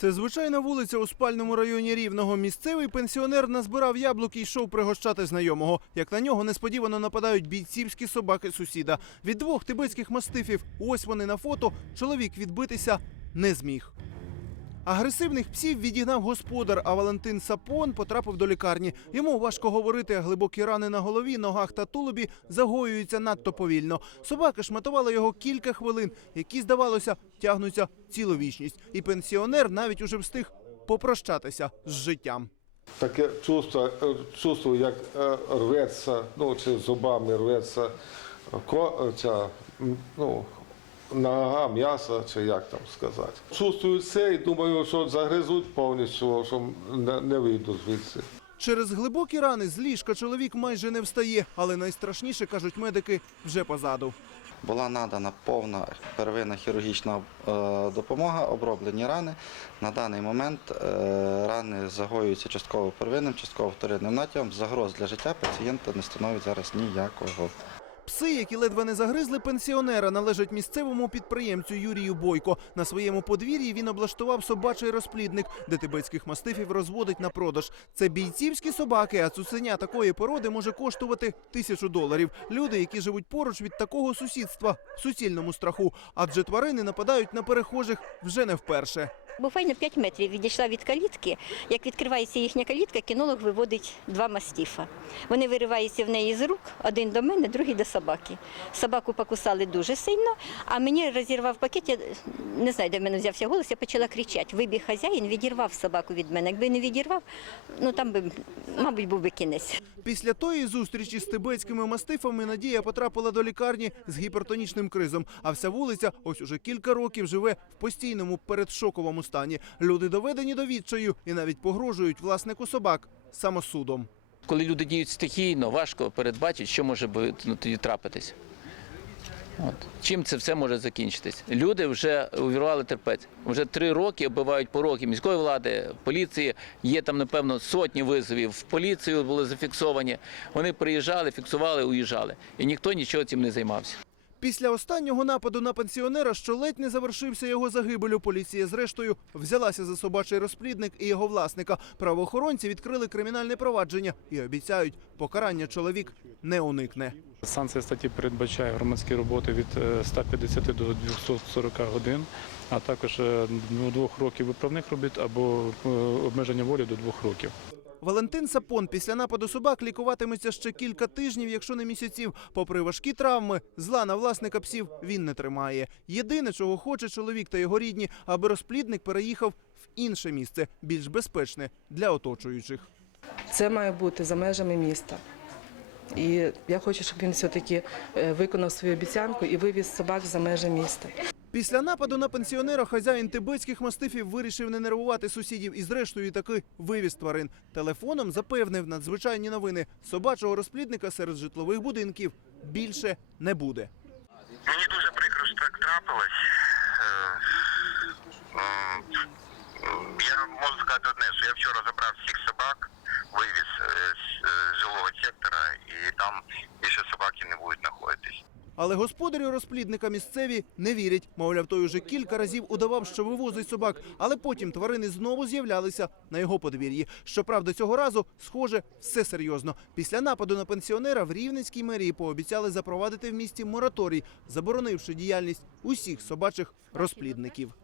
Це звичайна вулиця у спальному районі Рівного. Місцевий пенсіонер назбирав яблук і йшов пригощати знайомого. Як на нього несподівано нападають бійцівські собаки сусіда. Від двох тибетських мастифів, ось вони на фото, чоловік відбитися не зміг. Агресивних псів відігнав господар, а Валентин Сапон потрапив до лікарні. Йому важко говорити, глибокі рани на голові, ногах та тулубі загоюються надто повільно. Собака шматувала його кілька хвилин, які, здавалося, тягнуться цілу вічність. І пенсіонер навіть уже встиг попрощатися з життям. Таке чувство, е, чувство як е, рветься, ну, чи зубами рветься ця, ну, нога, м'ясо, чи як там сказати. Чувствую це і думаю, що загризуть повністю, що не, не вийду звідси. Через глибокі рани з ліжка чоловік майже не встає, але найстрашніше кажуть медики вже позаду. Була надана повна первинна хірургічна е, допомога, оброблені рани. На даний момент е, рани загоюються частково первинним, частково вторинним натягом. Загроз для життя пацієнта не становить зараз ніякого. Пси, які ледве не загризли пенсіонера, належать місцевому підприємцю Юрію Бойко. На своєму подвір'ї він облаштував собачий розплідник, де тибетських мастифів розводить на продаж. Це бійцівські собаки, а цуценя такої породи може коштувати тисячу доларів. Люди, які живуть поруч від такого сусідства, в суцільному страху, адже тварини нападають на перехожих вже не вперше. Буквально 5 метрів відійшла від калітки. Як відкривається їхня калітка, кінолог виводить два мастіфа. Вони вириваються в неї з рук, один до мене, другий до собаки. Собаку покусали дуже сильно, а мені розірвав пакет. Я не знаю, де в мене взявся голос, я почала кричати. Вибіг хазяїн, відірвав собаку від мене. Якби не відірвав, ну там би, мабуть, був би кінець. Після тої зустрічі з тибетськими мастифами Надія потрапила до лікарні з гіпертонічним кризом. А вся вулиця ось уже кілька років живе в постійному передшоковому стані. Люди доведені до відчаю і навіть погрожують власнику собак самосудом. Коли люди діють стихійно, важко передбачити, що може ну, тоді трапитись. От. Чим це все може закінчитись? Люди вже увірвали терпець. Вже три роки оббивають пороги міської влади, поліції. Є там, напевно, сотні визовів. В поліцію були зафіксовані. Вони приїжджали, фіксували, уїжджали. І ніхто нічого цим не займався. Після останнього нападу на пенсіонера, що ледь не завершився його загибелю, поліція зрештою взялася за собачий розплідник і його власника. Правоохоронці відкрили кримінальне провадження і обіцяють, покарання чоловік не уникне. Санкція статті передбачає громадські роботи від е, 150 до 240 годин, а також е, до двох років виправних робіт або е, обмеження волі до двох років. Валентин Сапон після нападу собак лікуватиметься ще кілька тижнів, якщо не місяців. Попри важкі травми, зла на власника псів він не тримає. Єдине, чого хоче чоловік та його рідні, аби розплідник переїхав в інше місце, більш безпечне для оточуючих. Це має бути за межами міста. І я хочу, щоб він все-таки е, виконав свою обіцянку і вивіз собак за межі міста. Після нападу на пенсіонера хазяїн тибетських мастифів вирішив не нервувати сусідів і зрештою таки вивіз тварин. Телефоном запевнив надзвичайні новини. Собачого розплідника серед житлових будинків більше не буде. Мені дуже прикро, що так трапилось. Е, Я можу сказати одне, що я вчора забрав всіх собак, вивіз е, з е, жилого сектора, і там більше собаки не будуть знаходитись. Але господарі розплідника місцеві не вірять. Мовляв, той уже кілька разів удавав, що вивозить собак, але потім тварини знову з'являлися на його подвір'ї. Щоправда, цього разу, схоже, все серйозно. Після нападу на пенсіонера в Рівненській мерії пообіцяли запровадити в місті мораторій, заборонивши діяльність усіх собачих розплідників.